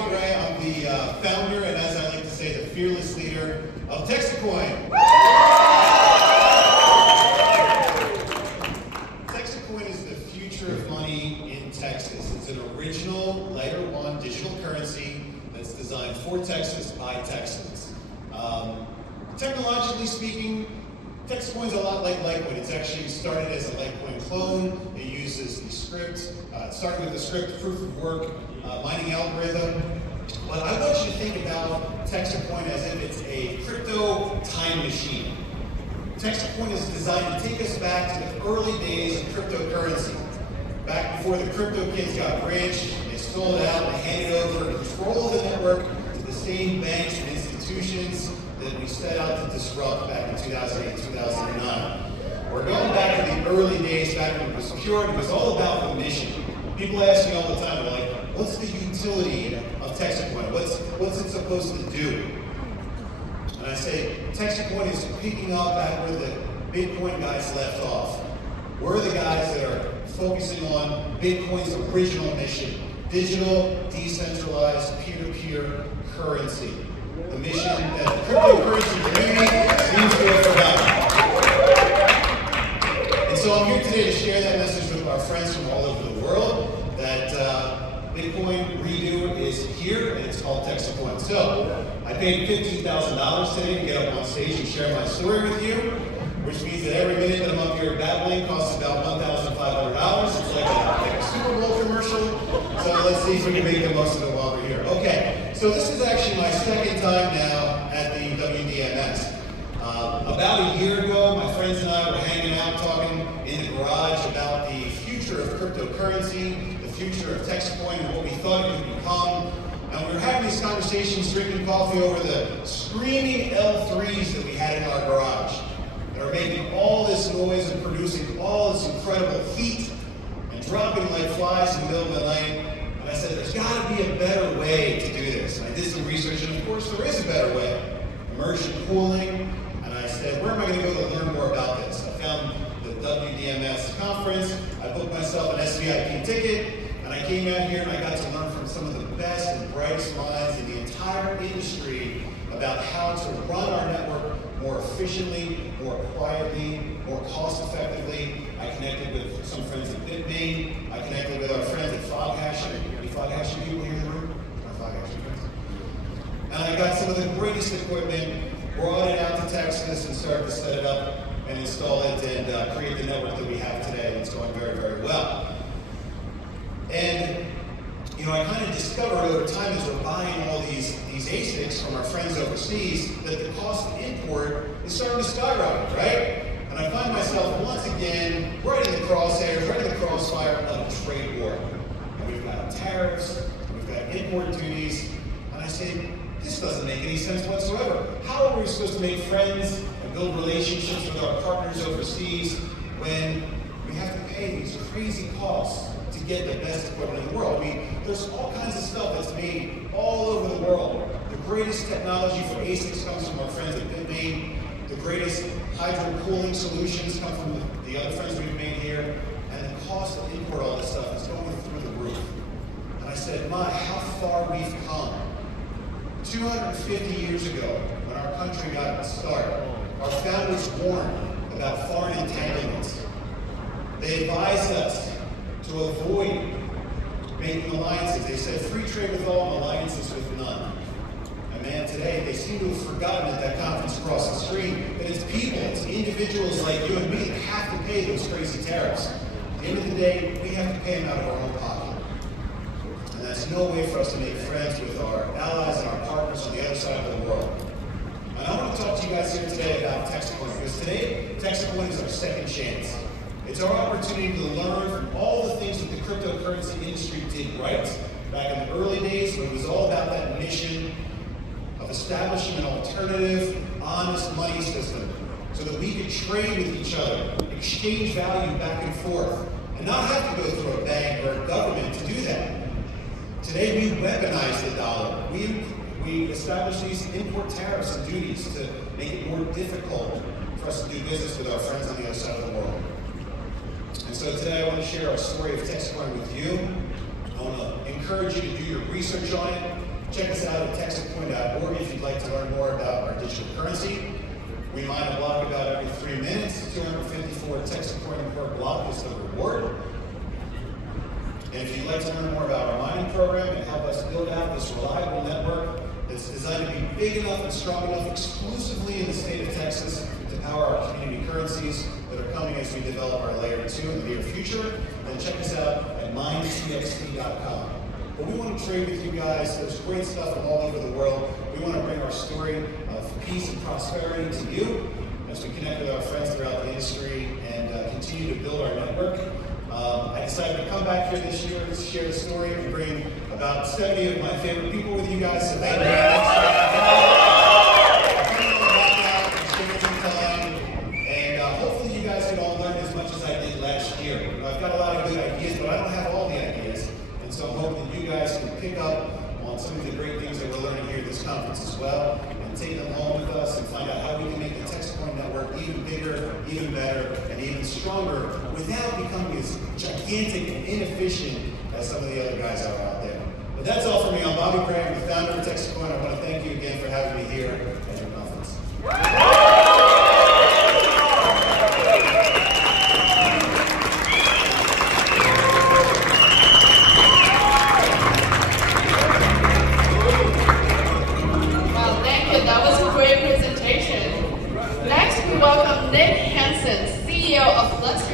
I'm the founder and, as I like to say, the fearless leader of Texacoin. Texacoin is the future of money in Texas. It's an original layer one digital currency that's designed for Texas by Texans. Technologically speaking, Texacoin is a lot like Litecoin. It's actually started as a Litecoin clone. It uses the script, starting with the script proof of work mining algorithm. But I want you to think about Texacoin as if it's a crypto time machine. Texacoin is designed to take us back to the early days of cryptocurrency. Back before the crypto kids got rich, they sold out, they handed over control of the network to the same banks and institutions that we set out to disrupt back in 2008, 2009. We're going back to the early days, back when it was pure, and it was all about the mission. People ask me all the time, they're like, what's the utility of Texacoin? What's it supposed to do? And I say, Texacoin is picking up back where the Bitcoin guys left off. We're the guys that are focusing on Bitcoin's original mission, digital, decentralized, peer-to-peer currency. The mission that the cryptocurrency community seems to have forgotten. And so I'm here today to share that message with our friends from all over the world that Bitcoin redo is here, and it's called Texacoin. So I paid $15,000 today to get up on stage and share my story with you, which means that every minute that I'm up here babbling costs about $1,500. It's like a Super Bowl commercial. So let's see if we can make the most of it while we're here. Okay, so this is actually my second time now at the Wdms. About a year ago, my friends and I were hanging out talking in the garage about the future of cryptocurrency, the future of Texacoin, and what we thought it would become. And we were having these conversations, drinking coffee over the screaming L3s that we had in our garage. That are making all this noise and producing all this incredible heat and dropping like flies in the middle of the night. And I said, there's got to be a better way to do this. And I did some research, and of course there is a better way. Immersion cooling. And I said, where am I going to go to learn more about this? I found the Wdms conference. I booked myself an SVIP ticket, and I came out here and I got to learn from some of the best and brightest minds in the entire industry about how to run our network more efficiently, more quietly, more cost effectively. I connected with some friends at Wdms. I connected with our friends at Fog Hashing. Any Fog Hashing people here in the room? Our Fog Hashing friends. And I got some of the greatest equipment, brought it out to Texas and started to set it up and install it and create the network that we have today. It's going very, very well. And you know, I kind of discovered over time as we're buying all these ASICs from our friends overseas that the cost of import is starting to skyrocket, right? And I find myself once again right in the crosshairs, right in the crossfire of a trade war. And we've got tariffs, we've got import duties, and I say, this doesn't make any sense whatsoever. How are we supposed to make friends and build relationships with our partners overseas when we have to pay these crazy costs to get the best equipment in the world? I mean, there's all kinds of stuff that's made all over the world. The greatest technology for ASICs comes from our friends at Wdms. The greatest hydro cooling solutions come from the other friends we've made here. And the cost of import all this stuff is going through the roof. And I said, my, how far we've come. 250 years ago, when our country got its start, our founders warned about foreign entanglements. They advised us to avoid making alliances. They said free trade with all and alliances with none. And man, today they seem to have forgotten at that conference across the street that it's people, it's individuals like you and me that have to pay those crazy tariffs. At the end of the day, we have to pay them out of our own pocket. And that's no way for us to make friends with our allies and our partners on the other side of the world. And I want to talk to you guys here today about Texacoin, because today, Texacoin is our second chance. It's our opportunity to learn from all the things that the cryptocurrency industry did right back in the early days when it was all about that mission of establishing an alternative, honest money system so that we could trade with each other, exchange value back and forth, and not have to go through a bank or a government to do that. Today we weaponize the dollar. We establish these import tariffs and duties to make it more difficult for us to do business with our friends on the other side of the world. And so today I want to share our story of Texacoin with you. I want to encourage you to do your research on it. Check us out at Texacoin.org if you'd like to learn more about our digital currency. We mine a block about every 3 minutes. 254 Texacoin per block is the reward. And if you'd like to learn more about our mining program and help us build out this reliable network that's designed to be big enough and strong enough exclusively in the state of Texas to power our community currencies that are coming as we develop our layer 2 in the near future, then check us out at minetxt.com. But we want to trade with you guys. There's great stuff from all over the world. We want to bring our story of peace and prosperity to you as we connect with our friends throughout the industry and continue to build our network. I decided to come back here this year to share the story and bring about 70 of my favorite people with you guys. So thank you very much. And hopefully you guys can all learn as much as I did last year. You know, I've got a lot of good ideas, but I don't have all the ideas. And so I'm hoping that you guys can pick up on some of the great things that we're learning here at this conference as well, and take them home with us and find out how we can make the Texacoin network even bigger, even better, and even stronger without becoming as gigantic and inefficient as some of the other guys are out there. But that's all for me. I'm Bobby Graham, the founder of Texacoin. I want to thank you again for having me here at your conference. That was a great presentation. Next, we welcome Nick Hansen, CEO of Let's